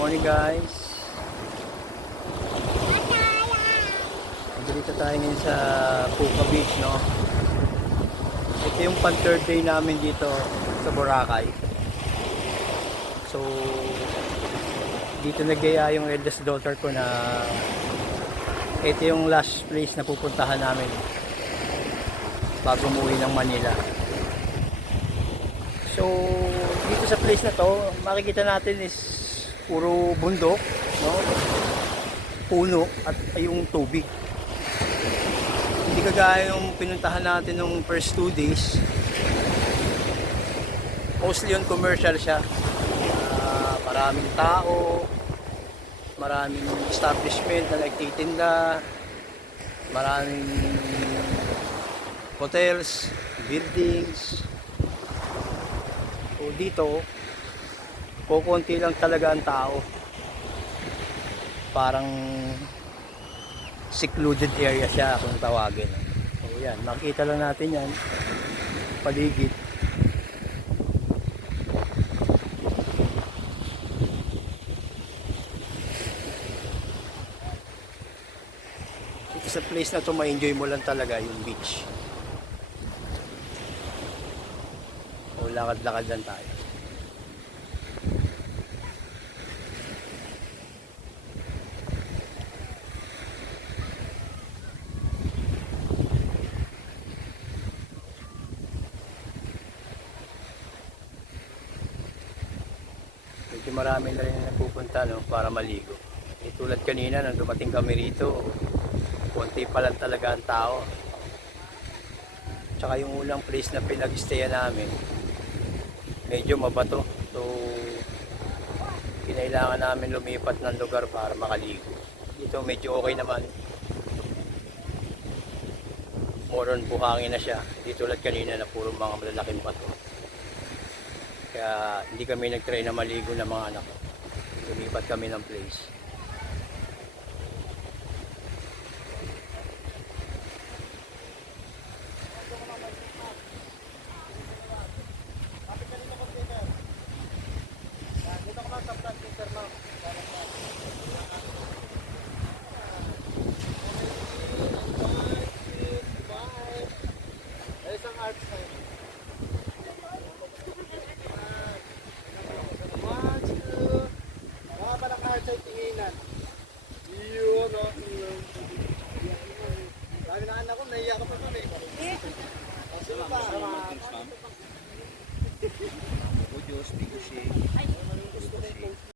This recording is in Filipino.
Morning guys. Nandito tayo ngayon sa Puka Beach, no? Ito yung pan-third day namin dito sa Boracay. So dito nagaya yung eldest daughter ko na ito yung last place na pupuntahan namin bago umuwi ng Manila. So dito sa place na to, makikita natin is puro bundok, no? Puno at yung tubig. Hindi kagaya yung pinuntahan natin nung first 2 days. Mostly on commercial siya. Maraming tao, maraming establishment na nagtitinda, maraming hotels, buildings. So dito, kukunti lang talaga ang tao. Parang secluded area siya kung tawagin. So yan, makita lang natin yan, paligid. Sa place na to, ma-enjoy mo lang talaga yung beach. O lakad-lakad lang tayo. Medyo marami na rin na napupunta, no, para maligo. Tulad kanina nang dumating kami rito, konti pa lang talaga ang tao. Tsaka yung unang place na pinag-stayan namin, medyo mabato. So kinailangan namin lumipat ng lugar para makaligo. Dito medyo okay naman. More on buhangin na siya. Hindi tulad kanina na puro mga malalaking bato. Kaya hindi kami nag-try na maligo ng mga anak ko. Lumipat kami ng place. Sabi na anak ko, naiyak ko pa kami. Sige pa.